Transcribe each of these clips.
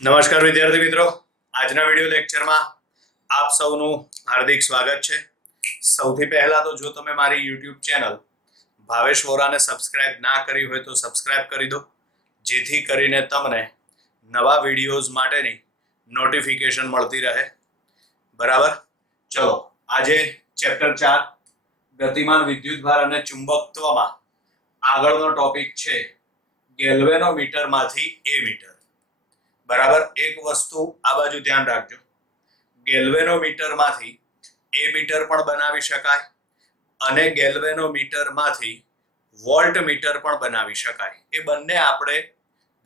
નમસ્કાર વિદ્યાર્થી મિત્રો, આજના વિડિયો લેક્ચરમાં આપ સૌનું હાર્દિક સ્વાગત છે। સૌથી પહેલા તો જો તમે મારી YouTube ચેનલ ભાવેશ વોરાને સબસ્ક્રાઇબ ના કરી હોય તો સબસ્ક્રાઇબ કરી દો, જેથી કરીને તમને નવા વિડિયોઝ માટેની નોટિફિકેશન મળતી રહે। બરાબર, ચલો આજે ચેપ્ટર 4 ગતિમાન વિદ્યુતભાર અને ચુંબકત્વમાં આગળનો ટોપિક છે ગેલ્વેનોમીટરમાંથી એમીટર। બરાબર, એક વસ્તુ આ બાજુ ધ્યાન રાખજો, ગેલ્વેનોમીટરમાંથી એમીટર પણ બનાવી શકાય અને ગેલ્વેનોમીટરમાંથી વોલ્ટમીટર પણ બનાવી શકાય। એ બંને આપણે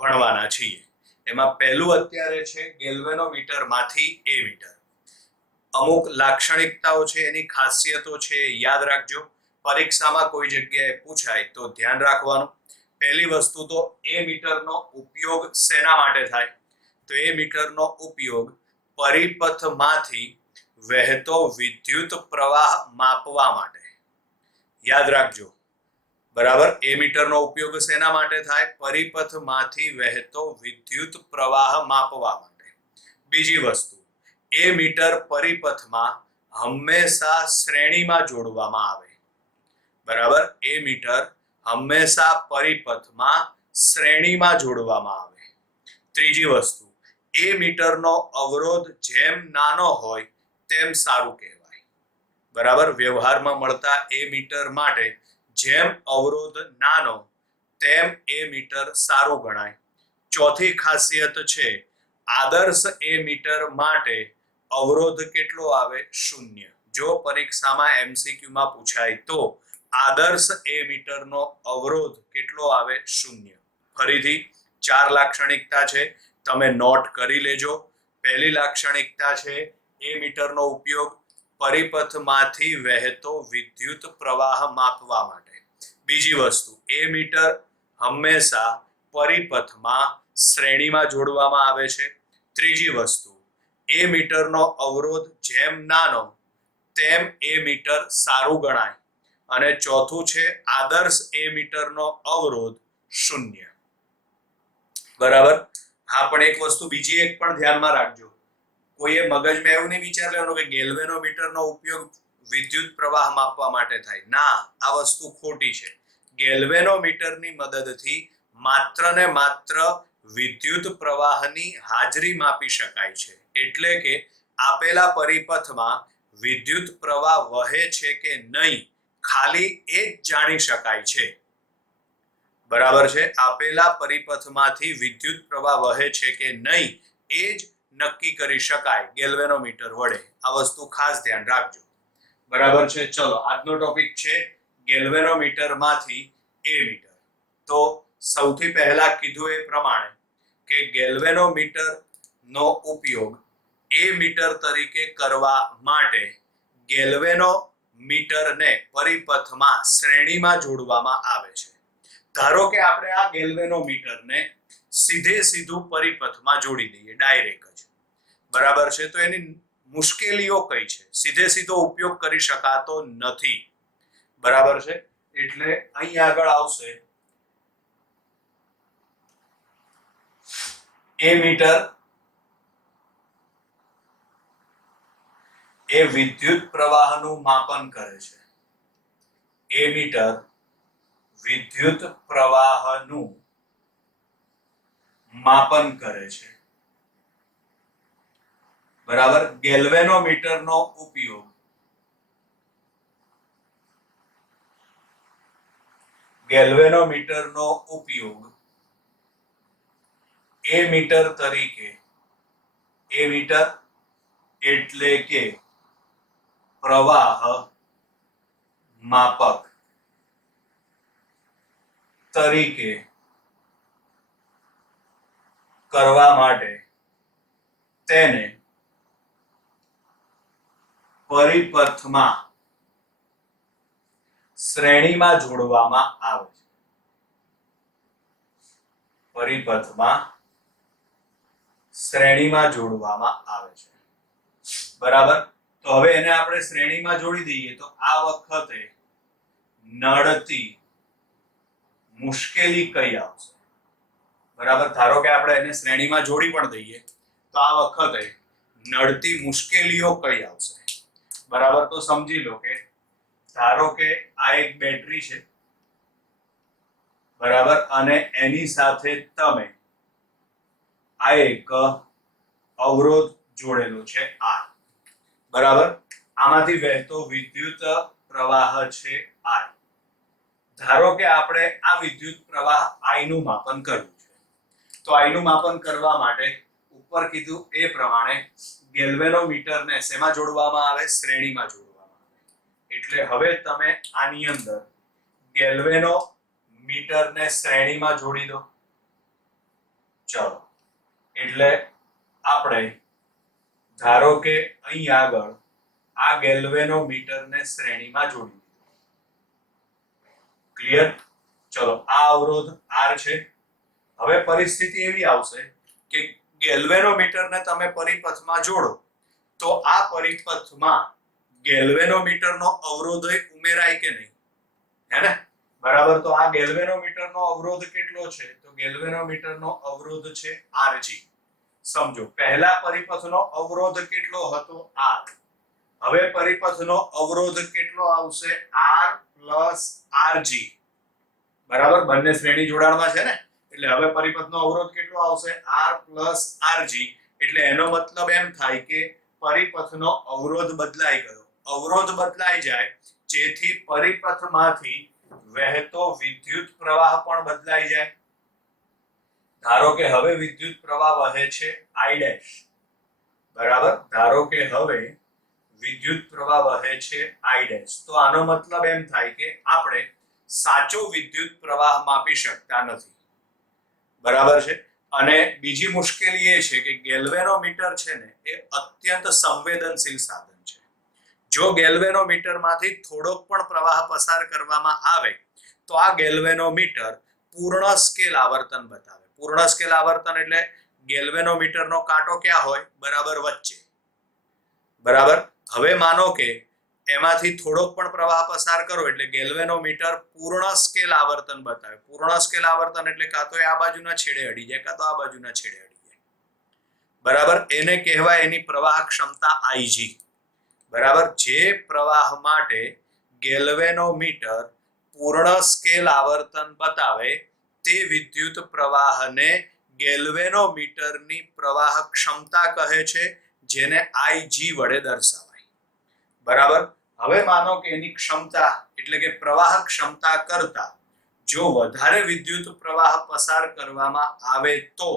ભણવાના છીએ। એમાં પહેલું અત્યારે છે ગેલ્વેનોમીટરમાંથી એમીટર। અમુક લાક્ષણિકતાઓ છે, એની ખાસિયતો છે, યાદ રાખજો। પરીક્ષામાં કોઈ જગ્યાએ પૂછાય તો ધ્યાન રાખવાનું। પહેલી વસ્તુ તો એમીટરનો ઉપયોગ શેના માટે થાય? તો એ મીટરનો ઉપયોગ પરિપથમાંથી વહેતો વિદ્યુત પ્રવાહ માપવા માટે। યાદ રાખજો, બરાબર, એ મીટરનો ઉપયોગ શેના માટે થાય? પરિપથમાંથી વહેતો વિદ્યુત પ્રવાહ માપવા માટે। બીજી વસ્તુ, એ મીટર પરિપથમાં હંમેશા શ્રેણીમાં જોડવામાં આવે। બરાબર, એ મીટર હંમેશા પરિપથમાં શ્રેણીમાં જોડવામાં આવે। ત્રીજી વસ્તુ, એ મીટરનો અવરોધ જેમ નાનો હોય તેમ સારું કહેવાય। બરાબર, વ્યવહારમાં મળતા એ મીટર માટે જેમ અવરોધ નાનો તેમ એ મીટર સારું ગણાય। ચોથી ખાસિયત છે, આદર્શ એ મીટર માટે અવરોધ કેટલો આવે? શૂન્ય। જો પરીક્ષામાં એમસીક્યુમાં પૂછાય તો આદર્શ એ મીટરનો અવરોધ કેટલો આવે? શૂન્ય। ફરીથી 4 લાક્ષણિકતા છે, તમે નોટ કરી લેજો। પહેલી લાક્ષણિકતા છે, એ મીટરનો ઉપયોગ પરિપથમાંથી વહેતો વિદ્યુત પ્રવાહ માપવા માટે। બીજી વસ્તુ, એ મીટર હંમેશા પરિપથમાં શ્રેણીમાં જોડવામાં આવે છે। ત્રીજી વસ્તુ, એ મીટરનો અવરોધ જેમ નાનો તેમ એ મીટર સારું ગણાય। અને ચોથું છે, આદર્શ એ મીટરનો અવરોધ શૂન્ય। બરાબર, હા, પણ એક વસ્તુ બીજી એક પણ ધ્યાનમાં રાખજો, કોઈએ મગજમાં એવું નહીં વિચાર લેવાનું કે ગેલ્વેનોમીટરનો ઉપયોગ વિદ્યુત પ્રવાહ માપવા માટે થાય। ના, આ વસ્તુ ખોટી છે। ગેલ્વેનોમીટરની મદદથી માત્ર ને માત્ર વિદ્યુત પ્રવાહની હાજરી માપી શકાય છે। એટલે કે આપેલા પરિપથમાં વિદ્યુત પ્રવાહ વહે છે કે નહીં, ખાલી એ જ જાણી શકાય છે। બરાબર છે, આપેલા પરિપથમાંથી વિદ્યુત પ્રવાહ વહે છે કે નહીં એ જ નક્કી કરી શકાય ગેલ્વેનોમીટર વડે। આ વસ્તુ ખાસ ધ્યાન રાખજો। બરાબર છે, ચલો આજનો ટોપિક છે ગેલ્વેનોમીટરમાંથી એમીટર। તો સૌથી પહેલા કીધું એ પ્રમાણે કે ગેલ્વેનોમીટરનો ઉપયોગ એ મીટર તરીકે કરવા માટે ગેલ્વેનોમીટરને પરિપથમાં શ્રેણીમાં જોડવામાં આવે છે। ધારો કે આપણે આ ગેલ્વેનોમીટરને સીધું પરિપથમાં જોડી દઈએ, ડાયરેક્ટ જ। બરાબર છે, તો એની મુશ્કેલીઓ કઈ છે? સીધો ઉપયોગ કરી શકાતો નથી। બરાબર છે, એટલે અહીં આગળ આવશે એ મીટર એ વિદ્યુત પ્રવાહનું માપન કરે છે। એ મીટર વિદ્યુત પ્રવાહનું માપન કરે છે। બરાબર, ગેલ્વેનોમીટરનો ઉપયોગ એ મીટર તરીકે, એ મીટર એટલે કે પ્રવાહ માપક તરીકે કરવા માટે તેને પરિપથમાં શ્રેણીમાં જોડવામાં આવે છે। પરિપથમાં શ્રેણીમાં જોડવામાં આવે છે। બરાબર, તો હવે એને આપણે શ્રેણીમાં જોડી દઈએ તો આ વખતે નડતી મુશ્કેલી કઈ આવશે? બરાબર. ધારો કે આપણે એને શ્રેણીમાં જોડી પણ દઈએ તો આ વખતે નડતી મુશ્કેલીઓ કઈ આવશે? બરાબર. તો સમજી લો કે ધારો કે આ એક બેટરી છે, બરાબર, અને એની સાથે તમે આ એક અવરોધ જોડેલો છે R, બરાબર. આમાંથી વહેતો વિદ્યુત પ્રવાહ છે I. ધારો કે આપણે આ વિદ્યુત પ્રવાહ I નું માપન કરવું છે, તો I નું માપન કરવા માટે ઉપર કીધું એ પ્રમાણે ગેલ્વેનોમીટરને શેમાં જોડવામાં આવે? શ્રેણીમાં જોડવામાં આવે. એટલે હવે તમે આની અંદર ગેલ્વેનોમીટરને શ્રેણીમાં જોડી દો. ચલો, એટલે આપણે ધારો કે અહીં આગળ આ ગેલ્વેનોમીટરને શ્રેણીમાં જોડી. ક્લિયર? ચલો, આ અવરોધ R છે. હવે પરિસ્થિતિ એવી આવશે કે ગેલ્વેનોમીટરને તમે પરિપથમાં જોડો તો આ પરિપથમાં ગેલ્વેનોમીટરનો અવરોધ ઉમેરાય કે નહીં? હે ને? બરાબર. તો આ ગેલ્વેનોમીટરનો અવરોધ કેટલો છે? તો ગેલ્વેનોમીટરનો અવરોધ છે Rg. સમજો, પહેલા પરિપથનો અવરોધ કેટલો હતો? R. હવે પરિપથનો અવરોધ કેટલો આવશે? R + Rg. બરાબર. બંને શ્રેણી જોડાણમાં છે ને, એટલે હવે પરિપથનો અવરોધ કેટલો આવશે? R + Rg. એટલે એનો મતલબ એમ થાય કે પરિપથનો અવરોધ બદલાઈ ગયો. અવરોધ બદલાઈ જાય જેથી પરિપથમાંથી વહેતો વિદ્યુત પ્રવાહ પણ બદલાઈ જાય. ધારો કે હવે વિદ્યુત પ્રવાહ વહે છે I'. બરાબર. ધારો કે હવે વિદ્યુત પ્રવાહ વહે છે I'. તો આનો મતલબ એમ થાય કે આપણે સાચો વિદ્યુત પ્રવાહ માપી શકતા નથી. બરાબર છે. અને બીજી મુશ્કેલી એ છે કે ગેલ્વેનોમીટર છે ને એ અત્યંત સંવેદનશીલ સાધન છે. જો ગેલ્વેનોમીટરમાંથી થોડોક પણ પ્રવાહ પસાર કરવામાં આવે તો આ ગેલ્વેનોમીટર પૂર્ણ સ્કેલ આવર્તન બતાવે. પૂર્ણ સ્કેલ આવર્તન એટલે ગેલ્વેનોમીટરનો કાંટો ક્યાં હોય? બરાબર વચ્ચે. બરાબર. હવે માનો કે એમાંથી થોડોક પણ પ્રવાહ પસાર કરો એટલે ગેલ્વેનોમીટર પૂર્ણ સ્કેલ આવર્તન બતાવે. પૂર્ણ સ્કેલ આવર્તન એટલે કાં તો આ બાજુના છેડે અડી જાય કાં તો આ બાજુના છેડે અડી જાય. બરાબર. એને કહેવાય એની પ્રવાહ ક્ષમતા Ig. બરાબર. જે પ્રવાહ માટે ગેલ્વેનોમીટર પૂર્ણ સ્કેલ આવર્તન બતાવે તે વિદ્યુત પ્રવાહને ગેલ્વેનોમીટરની પ્રવાહ ક્ષમતા કહે છે, જેને Ig વડે દર્શાવાય. બરાબર. હવે માનો કે એની ક્ષમતા એટલે કે પ્રવાહ ક્ષમતા કરતા જો વધારે વિદ્યુત પ્રવાહ પસાર કરવામાં આવે તો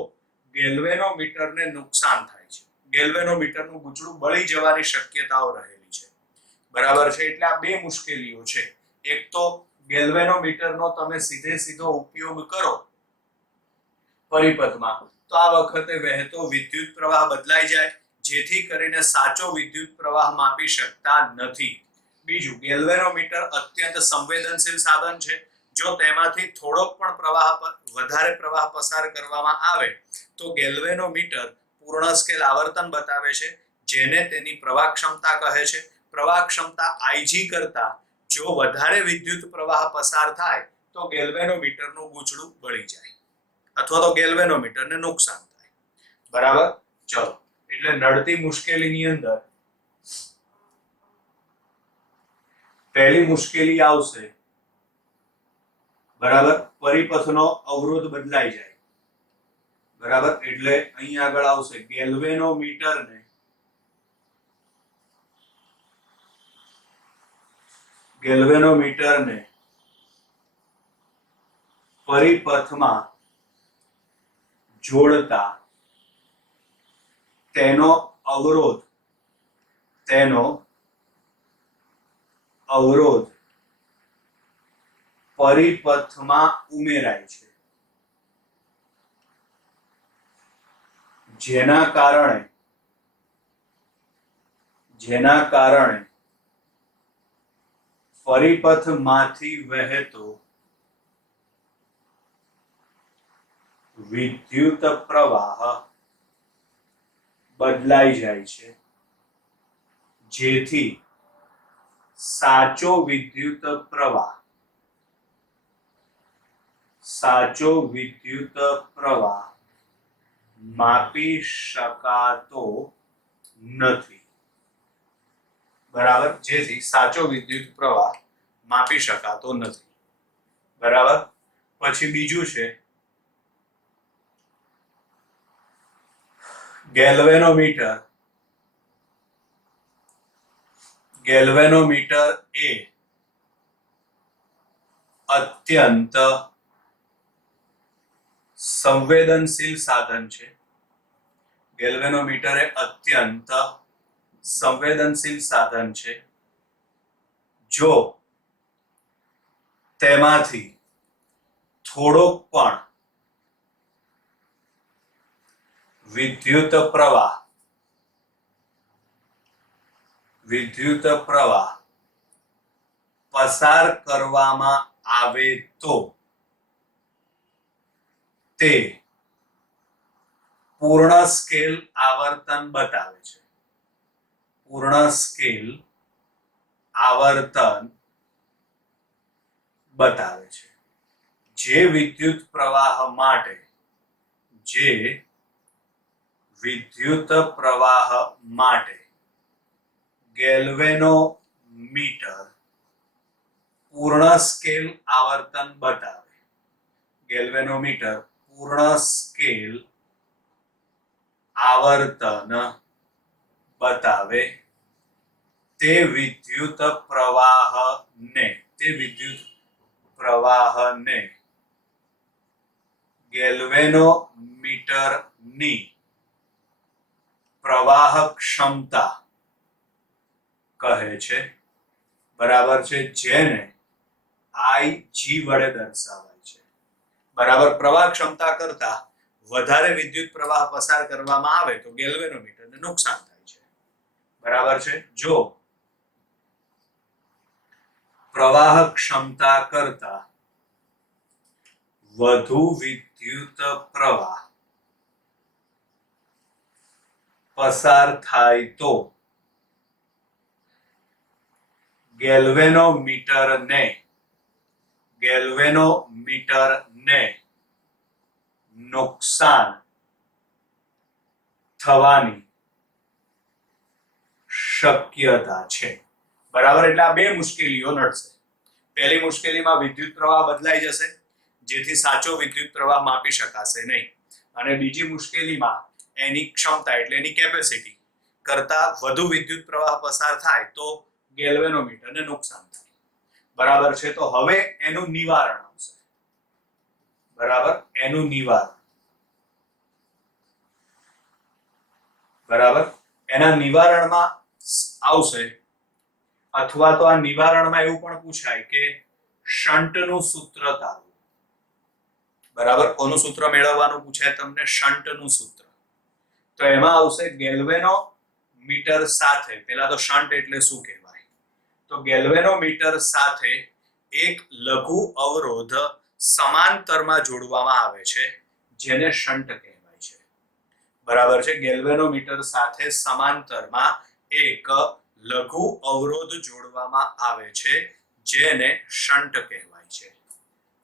ગેલ્વેનોમીટરને નુકસાન થાય છે. ગેલ્વેનોમીટરનું ગૂંચળું બળી જવાની શક્યતાઓ રહેલી છે. બરાબર છે. એટલે આ બે મુશ્કેલીઓ છે. એક તો ગેલ્વેનોમીટરનો તમે સીધો ઉપયોગ કરો પરિપથમાં તો આ વખતે વહેતો વિદ્યુત પ્રવાહ બદલાઈ જાય જેથી કરીને સાચો વિદ્યુત પ્રવાહ માપી શકતા નથી. બીજું, ગેલ્વેનોમીટર અત્યંત સંવેદનશીલ સાધન છે. જો તેમાંથી થોડોક પણ વધારે પ્રવાહ પસાર કરવામાં આવે તો ગેલ્વેનોમીટર પૂર્ણ સ્કેલ આવર્તન બતાવે છે, જેને તેની પ્રવાહ ક્ષમતા કહે છે. પ્રવાહ ક્ષમતા Ig કરતા જો વધારે વિદ્યુત પ્રવાહ પસાર થાય તો ગેલ્વેનોમીટરનું ગૂંચળું બળી જાય અથવા તો ગેલ્વેનોમીટરને નુકસાન થાય. બરાબર. ચલો, એટલે નડતી મુશ્કેલીની અંદર પહેલી મુશ્કેલી આવશે, બરાબર, પરિપથનો અવરોધ બદલાઈ જાય. બરાબર. એટલે અહીં આગળ આવશે ગેલ્વેનોમીટરને પરિપથમાં જોડતા તેનો અવરોધ પરિપથમાં ઉમેરાય છે, જેના કારણે પરિપથમાંથી વહેતો વિદ્યુત પ્રવાહ બદલાઈ જાય છે, જેથી સાચો વિદ્યુત પ્રવાહ સાચો વિદ્યુત પ્રવાહ માપી શકાતો નથી. બરાબર, જેથી સાચો વિદ્યુત પ્રવાહ માપી શકાતો નથી. બરાબર, પછી બીજું છે ગેલ્વેનોમીટર. ગેલ્વેનોમીટર એ અત્યંત સંવેદનશીલ સાધન છે. ગેલ્વેનોમીટર એ અત્યંત સંવેદનશીલ સાધન છે. જો તેમાંથી થોડોક પણ વિદ્યુત પ્રવાહ પસાર કરવામાં આવે તો તે પૂર્ણ સ્કેલ આવર્તન બતાવે છે. પૂર્ણ સ્કેલ આવર્તન બતાવે છે. જે વિદ્યુત પ્રવાહ માટે ગેલ્વેનોમીટર પૂર્ણ સ્કેલ આવર્તન બતાવે. ગેલ્વેનોમીટર પૂર્ણ સ્કેલ આવર્તન બતાવે તે વિદ્યુત પ્રવાહને ગેલ્વેનોમીટરની પ્રવાહ ક્ષમતા કહે છે. બરાબર છે, જેને IG વડે દર્શાવાય છે. બરાબર, પ્રવાહ ક્ષમતા કરતા વધારે વિદ્યુત પ્રવાહ પસાર કરવામાં આવે તો ગેલ્વેનોમીટરને નુકસાન થાય છે. બરાબર છે, જો પ્રવાહ ક્ષમતા કરતા વધુ વિદ્યુત પ્રવાહ પસાર થાય તો ગેલ્વેનોમીટરને નુકસાન થવાની શક્યતા છે. બરાબર, એટલે આ બે મુશ્કેલીઓ નડશે. પહેલી મુશ્કેલીમાં વિદ્યુત પ્રવાહ બદલાઈ જશે, જેથી સાચો વિદ્યુત પ્રવાહ માપી શકાશે નહીં. અને બીજી મુશ્કેલીમાં એની ક્ષમતા એટલે એની કેપેસિટી કરતા વધુ વિદ્યુત પ્રવાહ પસાર થાય તો ગેલ્વેનોમીટરને નુકસાન થાય. બરાબર છે, તો હવે એનું નિવારણ આવશે. બરાબર, એનું નિવારણ. બરાબર, એના નિવારણમાં આવશે, અથવા તો આ નિવારણમાં એવું પણ પૂછાય કે શન્ટનું સૂત્ર તારવું. બરાબર, કોનું સૂત્ર મેળવવાનું પૂછાય તમને? શન્ટનું સૂત્ર. તો એમાં આવશે ગેલ્વેનોમીટર સાથે, પહેલા તો શન્ટ એટલે શું કહેવાય? તો ગેલ્વેનોમીટર સાથે એક લઘુ અવરોધ સમાંતરમાં જોડવામાં આવે છે, જેને શન્ટ કહેવાય છે. બરાબર છે, ગેલ્વેનોમીટર સાથે સમાંતરમાં એક લઘુ અવરોધ જોડવામાં આવે છે, જેને શન્ટ કહેવાય છે.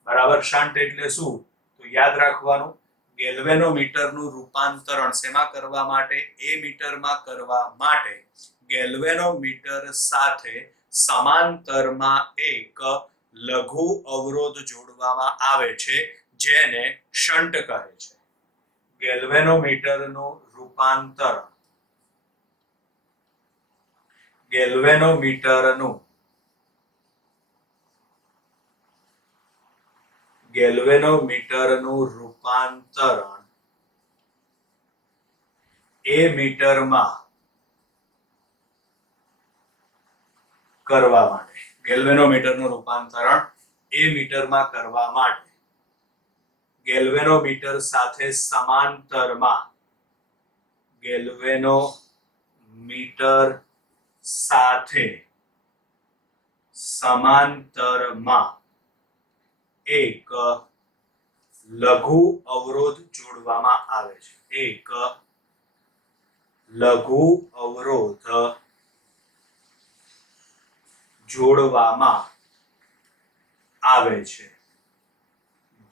બરાબર, શન્ટ એટલે શું? તો યાદ રાખવાનું, ગેલ્વેનોમીટરનું રૂપાંતરણ શેમાં કરવા માટે? એમીટરમાં કરવા માટે ગેલ્વેનોમીટર સાથે સમાંતરમાં એક લઘુ અવરોધ જોડવામાં આવે છે, જેને શન્ટ કહે છે. ગેલ્વેનોમીટરનું રૂપાંતરણ એમીટરમાં કરવા માટે ગેલ્વેનોમીટર સાથે સમાંતરમાં એક લઘુ અવરોધ જોડવામાં આવે છે.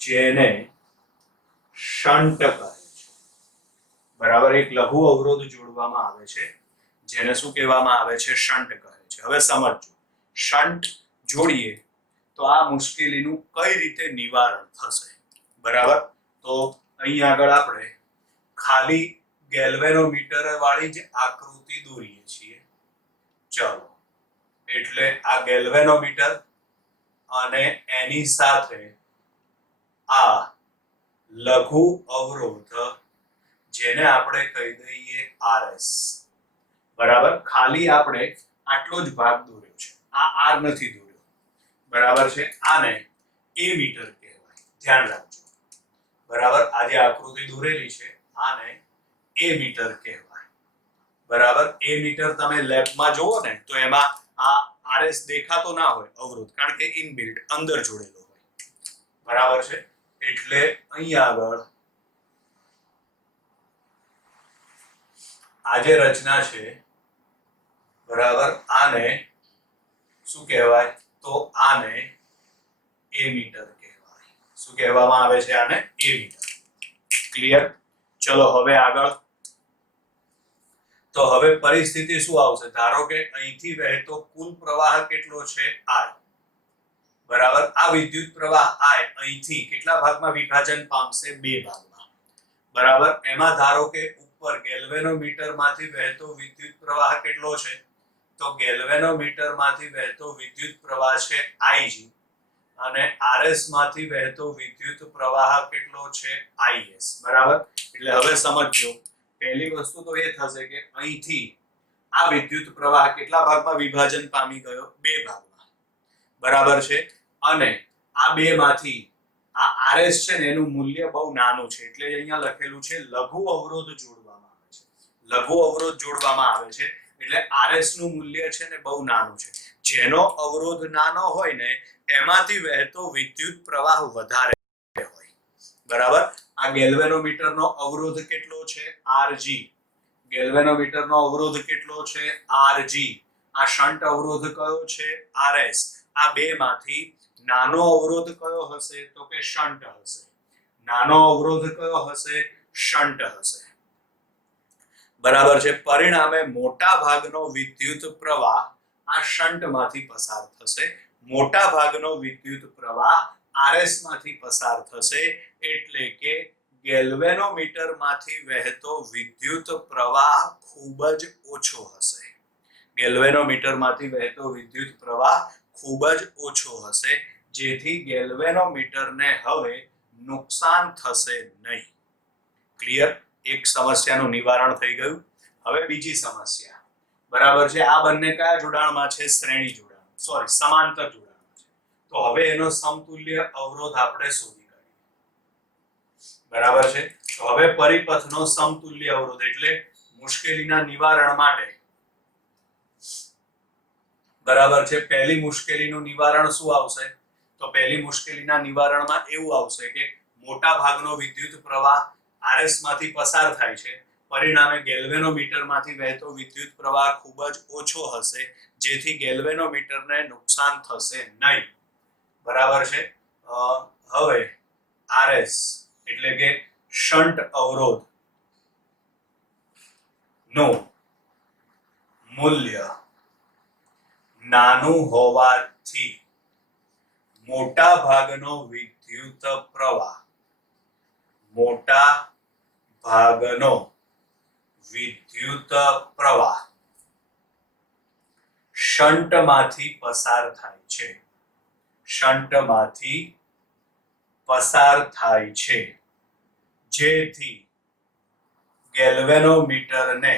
જેને શન્ટ કહે છે. બરાબર, એક લઘુ અવરોધ જોડવામાં આવે છે જેને શું કહેવામાં આવે છે? શન્ટ કહે છે. હવે સમજો, શન્ટ જોડીએ તો આ મુશ્કેલીનું કઈ રીતે નિવારણ થશે. બરાબર, તો અહીં આગળ આપણે ખાલી ગેલ્વેનોમીટર વાળી જ આકૃતિ દોરીએ છીએ. ચલો, એટલે આ ગેલ્વેનોમીટર અને એની સાથે આ લઘુ અવરોધ જેને આપણે કહી દઈએ RS. બરાબર, ખાલી આપણે આટલો જ ભાગ દોર્યો છે, આ R નથી દોર્યો. બરાબર છે, આને A મીટર કહેવાય. ધ્યાન રાખજો. બરાબર, આ જે આકૃતિ દોરેલી છે આને A મીટર કહેવાય. બરાબર, A મીટર તમે લેબમાં જોવો ને તો એમાં આ RS દેખાતો ના હોય અવરોધ, કારણ કે ઇનબિલ્ટ અંદર જોડેલો હોય. બરાબર છે, એટલે અહીં આગળ આ જે રચના છે, બરાબર, આને શું કહેવાય? તો આને A મીટર કહેવાય. શું કહેવામાં આવે છે? આને A મીટર. ક્લિયર? ચલો હવે આગળ. તો હવે પરિસ્થિતિ શું આવશે? ધારો કે અહીંથી વહેતો કુલ પ્રવાહ કેટલો છે? I. બરાબર, આ વિદ્યુત પ્રવાહ I અહીંથી કેટલા ભાગમાં વિભાજન પામશે? 2 ભાગમાં. બરાબર, એમાં ધારો કે ઉપર ગેલ્વેનોમીટર માંથી વહેતો વિદ્યુત પ્રવાહ કેટલો છે? તો ગેલ્વેનોમીટર માંથી વહેતો વિદ્યુત પ્રવાહ છે IG અને RS માંથી વહેતો વિદ્યુત પ્રવાહ કેટલો છે? IS. બરાબર, એટલે હવે સમજો, પહેલી વસ્તુ તો એ થશે કે અહીંથી આ વિદ્યુત પ્રવાહ કેટલા ભાગમાં વિભાજન પામી ગયો? 2 ભાગમાં. બરાબર છે, અને આ બે માંથી આ RS છે ને એનું મૂલ્ય બહુ નાનું છે, એટલે અહીંયા લખેલું છે લઘુ અવરોધ જોડવામાં આવે છે. લઘુ અવરોધ જોડવામાં આવે છે એટલે RS નું મૂલ્ય છે ને બહુ નાનું છે. જેનો અવરોધ નાનો હોય ને એમાંથી વહેતો વિદ્યુત પ્રવાહ વધારે હોય. બરાબર, આ ગેલ્વેનોમીટરનો અવરોધ કેટલો છે? RG. ગેલ્વેનોમીટરનો અવરોધ કેટલો છે? RG. આ શન્ટ અવરોધ કયો છે? RS. આ બે માંથી નાનો અવરોધ કયો હશે? તો કે શન્ટ હશે. નાનો અવરોધ કયો હશે? શન્ટ હશે. બરાબર છે, પરિણામે મોટા ભાગનો વિદ્યુત પ્રવાહ આ શન્ટ માંથી પસાર થશે. મોટા ભાગનો વિદ્યુત પ્રવાહ RS માંથી પસાર થશે, એટલે કે ગેલ્વેનોમીટર માંથી વહેતો વિદ્યુત પ્રવાહ ખૂબ જ ઓછો હશે. ગેલ્વેનોમીટર માંથી વહેતો વિદ્યુત પ્રવાહ ખૂબ જ ઓછો હશે, જેથી ગેલ્વેનોમીટરને હવે નુકસાન થશે નહીં. ક્લિયર? એક સમસ્યાનું નિવારણ થઈ ગયું. હવે બીજી સમસ્યા. બરાબર છે, આ બંને કયા જોડાણમાં છે? શ્રેણી જોડાણ, સોરી સમાંતર જોડાણમાં છે. તો હવે એનો સમતુલ્ય અવરોધ આપણે શોધી કાઢીએ. બરાબર છે, તો હવે પરિપથનો સમતુલ્ય અવરોધ એટલે મુશ્કેલીના નિવારણ માટે. બરાબર છે, પહેલી મુશ્કેલીનું નિવારણ શું આવશે? તો પહેલી મુશ્કેલીના નિવારણમાં એવું આવશે કે મોટા ભાગનો વિદ્યુત પ્રવાહ RS માંથી પસાર થાય છે, પરિણામે ગેલ્વેનોમીટરમાંથી વહેતો વિદ્યુત પ્રવાહ ખૂબ જ ઓછો હશે, જેથી ગેલ્વેનોમીટરને નુકસાન થશે નહીં. બરાબર છે, હવે RS એટલે કે શન્ટ અવરોધ નું મૂલ્ય નાનું હોવાથી મોટા ભાગનો વિદ્યુત પ્રવાહ શન્ટમાંથી પસાર થાય છે. શન્ટમાંથી પસાર થાય છે, જેથી ગેલ્વેનોમીટરને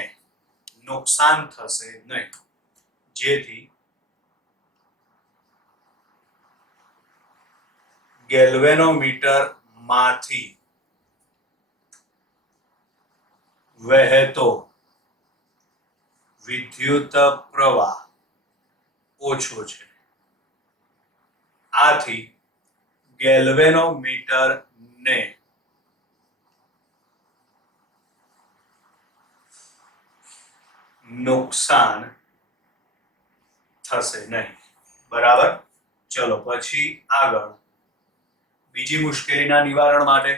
નુકસાન થશે નહીં. જેથી ગેલ્વેનોમીટરમાંથી વહેતો વિદ્યુત પ્રવાહ ઓછો છે. આથી ગેલ્વેનોમીટરને નુકસાન થશે નહીં. બરાબર, ચલો પછી આગળ. બીજી મુશ્કેલીના નિવારણ માટે,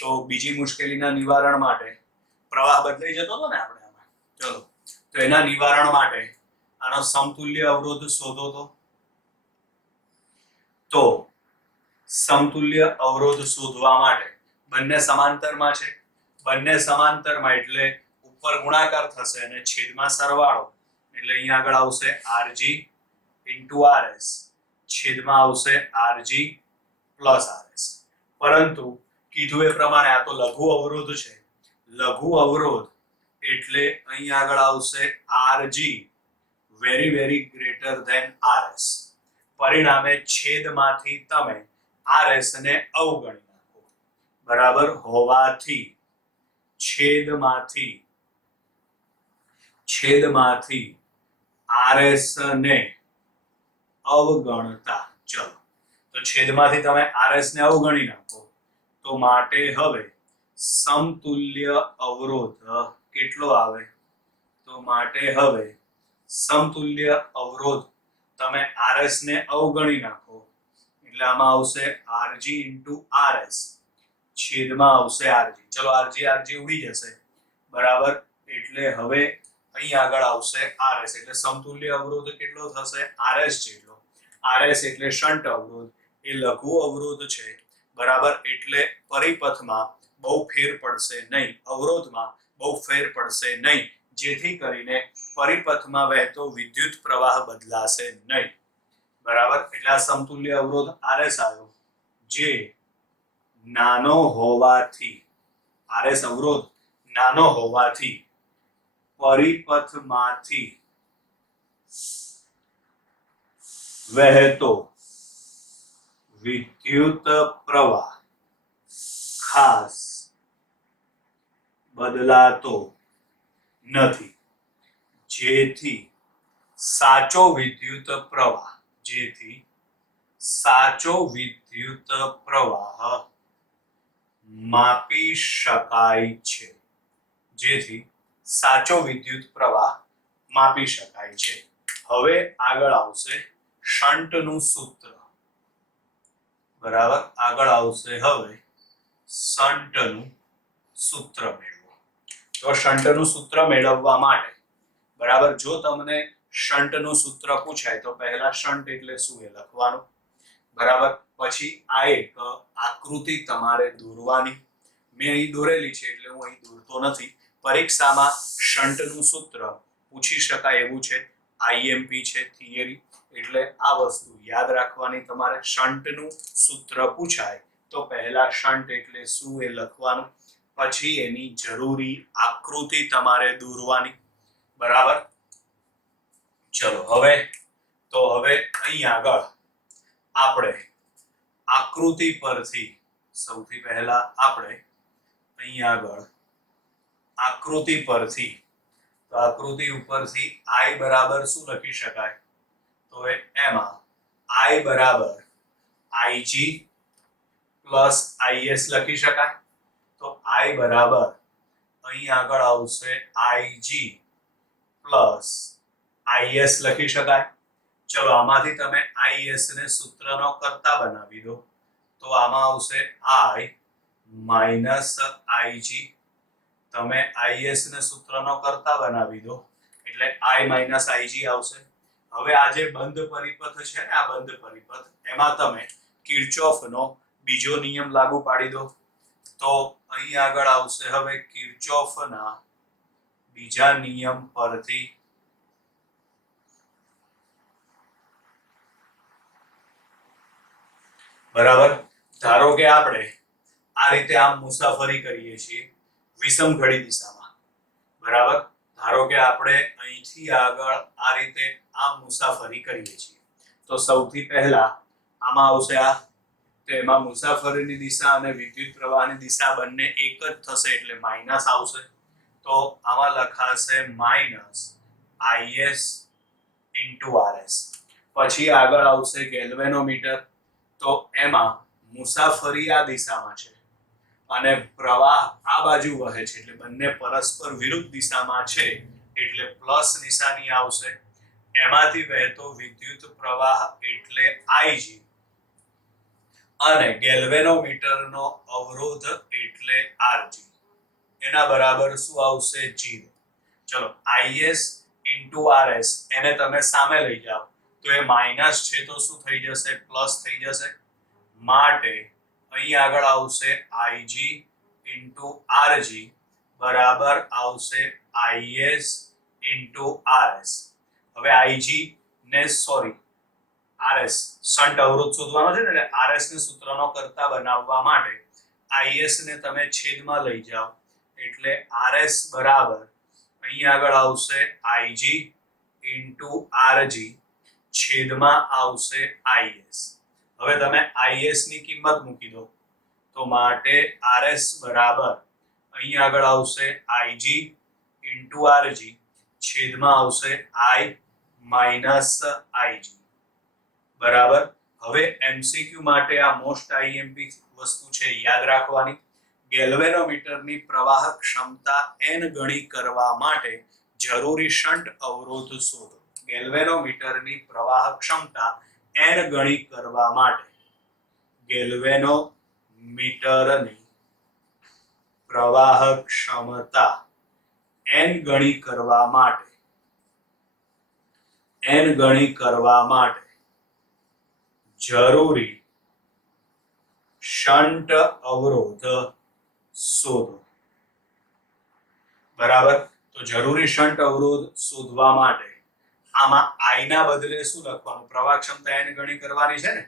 તો બીજી મુશ્કેલીના નિવારણ માટે પ્રવાહ બદલાઈ જતો હતો ને આપણે આમાં, ચલો તો એના નિવારણ માટે આનો સમતુલ્ય અવરોધ શોધો. તો સમતુલ્ય અવરોધ શોધવા માટે બંને સમાંતરમાં છે, બંને સમાંતરમાં એટલે ઉપર ગુણાકાર થશે અને છેદમાં સરવાળો, એટલે અહીંયા આગળ આવશે Rg * Rs, છેદમાં આવશે Rg + Rs. પરંતુ કીધું એ પ્રમાણે આ તો લઘુ અવરોધ છે, લઘુ અવરોધ એટલે અહીંયા આગળ આવશે Rg very greater than Rs. પરિણામે છેદમાંથી તમે Rs ને અવગણી નાખો. બરાબર હોવાથી છેદમાંથી Rs ને અવગણતા, ચલો તો છેદમાંથી તમે Rs ને અવગણી નાખો, તો માટે હવે સમતુલ્ય અવરોધ કેટલો આવે? તો માટે હવે સમતુલ્ય અવરોધ તમે Rs ને અવગણી નાખો એટલે આમાં આવશે Rg * Rs, છેદમાં આવશે Rg. ચલો Rg ઉડી જશે, બરાબર, એટલે હવે અહીં આગળ આવશે Rs, એટલે સમતુલ્ય અવરોધ કેટલો થશે? Rs જેટલો. Rs એટલે શન્ટ અવરોધ, એ લઘુ અવરોધ છે, બરાબર, એટલે પરિપથમાં બહુ ફેર પડશે નહીં, અવરોધમાં બહુ ફેર પડશે નહીં, જેથી કરીને પરિપથમાં વહેતો વિદ્યુત પ્રવાહ બદલાશે નહીં. બરાબર, એટલે આ સમતુલ્ય અવરોધ Rs આવ્યો, જે નાનો હોવાથી, Rs અવરોધ નાનો હોવાથી પરિપથમાંથી વહેતો વિદ્યુત પ્રવાહ ખાસ બદલાતો નથી, જેથી સાચો વિદ્યુત પ્રવાહ માપી શકાય છે, હવે આગળ આવશે શન્ટનું સૂત્ર. બરાબર, આગળ આવશે હવે શન્ટનું સૂત્ર મેળવો. તો શન્ટનું સૂત્ર મેળવવા માટે, બરાબર, જો તમને શન્ટનું સૂત્ર પૂછાય તો પહેલા શન્ટ એટલે શું એ લખવાનું, બરાબર, પછી આ એક આકૃતિ તમારે દોરવાની. મેં અહીં દોરેલી છે એટલે હું અહીં દોરતો નથી. પરીક્ષામાં શન્ટનું સૂત્ર પૂછી શકાય એવું છે, IMP છે, થિયરી, એટલે આ વસ્તુ યાદ રાખવાની તમારે. શન્ટનું સૂત્ર પૂછાય તો પહેલા શન્ટ એટલે શું એ લખવાનું, પછી એની જરૂરી આકૃતિ તમારે દોરવાની. બરાબર, ચલો હવે અહીં આગળ આપણે આકૃતિ પરથી સૌથી પહેલા આપણે અહીં આગળ આકૃતિ પરથી, તો આકૃતિ ઉપરથી I બરાબર શું લખી શકાય? તો એમાં I બરાબર Ig પ્લસ IS લખી શકાય. તો I બરાબર અહીં આગળ આવશે Ig પ્લસ IS લખી શકાય. ચલો આમાંથી તમે IS ને સૂત્રનો કરતા બનાવી દો, તો આમાં આવશે I માઇનસ Ig. તમે IS ને સૂત્રનો કરતા બનાવી દો એટલે I માઇનસ Ig આવશે. હવે આ જે બંધ પરિપથ છે ને, આ બંધ પરિપથ, એમાં તમે કિર્ચોફનો બીજો નિયમ લાગુ પાડી દો, તો અહીં આગળ આવશે હવે કિર્ચોફના બીજા નિયમ પરથી બરાબર, ધારો કે આપણે આ રીતે આમ મુસાફરી કરીએ છીએ વિષમ ઘડી દિશામાં, બરાબર, ધારો કે આપણે અહીંથી આગળ આ રીતે આમ મુસાફરી કરીએ છીએ, તો સૌથી પહેલા આમાં આવશે આ, તો એમાં મુસાફરીની દિશા અને વિદ્યુત પ્રવાહની દિશા બંને એક જ થશે એટલે માઇનસ આવશે. તો આમાં લખાશે માઇનસ IS * RS. પછી આગળ આવશે ગેલ્વેનોમીટર, તો એમાં મુસાફરી આ દિશામાં છે અને પ્રવાહ આ બાજુ વહે છે, એટલે બંને પરસ્પર વિરુદ્ધ દિશામાં છે એટલે પ્લસ નિશાની આવશે. એમાંથી વહેતો વિદ્યુત પ્રવાહ એટલે Ig અને ગેલ્વેનોમીટરનો અવરોધ એટલે આરજી, એના બરાબર શું આવશે? 0. ચલો IS ઇન્ટુ RS એને તમે સામે લઈ જાઓ તો એ માઇનસ છે તો શું થઈ જશે? પ્લસ થઈ જશે. માટે અહીં આગળ આવશે IG ઇન્ટુ RG બરાબર આવશે IS ઇન્ટુ RS. હવે IG ને સોરી RS શન્ટ અવરોધ શોધવાનો છે ને, એટલે RS ને સૂત્રનો કરતા બનાવવા માટે IS ને તમે છેદમાં લઈ જાઓ એટલે RS બરાબર અહીં આગળ આવશે IG ઇન્ટુ RG છેદમાં આવશે IS. હવે તમે IS ની કિંમત મૂકી દો તો માટે RS બરાબર અહીં આગળ આવશે IG ઇન્ટુ RG છેદમાં આવશે I માઇનસ IG બરાબર. હવે MCQ માટે આ મોસ્ટ IMP વસ્તુ છે યાદ રાખવાની. ગેલ્વેનોમીટરની પ્રવાહક ક્ષમતા n ગણી કરવા માટે જરૂરી શન્ટ અવરોધ શોધો. ગેલ્વેનોમીટરની પ્રવાહક ક્ષમતા n ગણી કરવા માટે ગેલ્વેનોમીટરની પ્રવાહક ક્ષમતા n ગણી કરવા માટે જરૂરી શન્ટ અવરોધ શોધો. બરાબર. તો જરૂરી શન્ટ અવરોધ શોધવા માટે આમાં I ના બદલે શું લખવાનું? પ્રવાહ ક્ષમતા n ગણી કરવાની છે ને,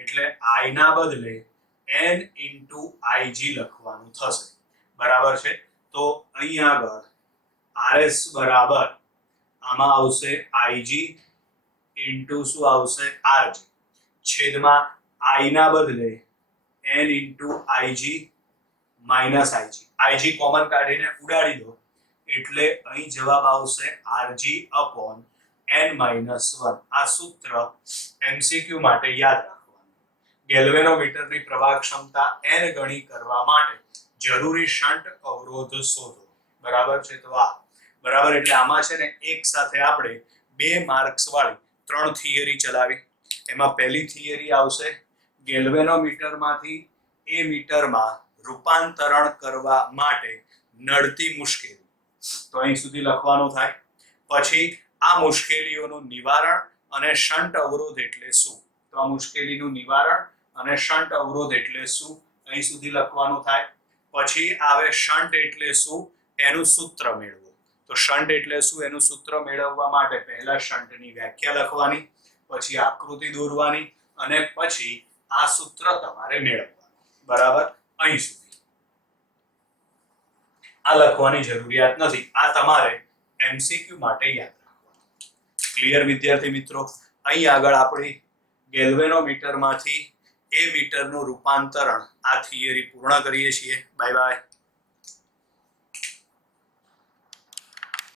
એટલે I ના બદલે n ઇન્ટુ IG લખવાનું થશે. બરાબર છે. તો અહીં આગળ RS બરાબર આમાં આવશે IG ઇન્ટુ શું આવશે? RG છેદમાં I ના બદલે n into IG minus IG common કાઢીને ઉડાડી દો એટલે અહીં જવાબ આવશે RG અપોન n માઇનસ 1. આ સૂત્ર MCQ માટે યાદ રાખવાનું. ગેલ્વેનોમીટરની પ્રવાહ ક્ષમતા n ગણી કરવા માટે જરૂરી શન્ટ અવરોધ શોધો. બરાબર છે. તો આ બરાબર એટલે આમાં છે ને એક સાથે આપણે 2 માર્ક્સ વાળી 3 થિયરી ચલાવી. એમાં પહેલી થિયરી આવશે ગેલ્વેનોમીટરમાંથી એ મીટરમાં રૂપાંતરણ કરવા માટે નડતી મુશ્કેલી. તો અહીં સુધી લખવાનું થાય. પછી આ મુશ્કેલીઓનું નિવારણ અને શન્ટ અવરોધ એટલે શું? તો આ મુશ્કેલીનું નિવારણ અને શન્ટ અવરોધ એટલે શું? અહીં સુધી લખવાનું થાય. પછી આવે શન્ટ એટલે શું એનું સૂત્ર મેળવો. તો શન્ટ એટલે શું એનું સૂત્ર મેળવવા માટે પહેલા શન્ટની વ્યાખ્યા લખવાની, પછી આકૃતિ દોરવાની અને પછી આ સૂત્ર તમારે મેળવવાનું. બરાબર. અહીં સુધી આ લખવાની જરૂરિયાત નથી. આ તમારે MCQ માટે યાદ રાખવાનું. ક્લિયર વિદ્યાર્થી મિત્રો? અહીં આગળ આપણી ગેલ્વેનોમીટરમાંથી એ મીટરનું રૂપાંતરણ આ થિયરી પૂર્ણ કરીએ છીએ. Bye bye.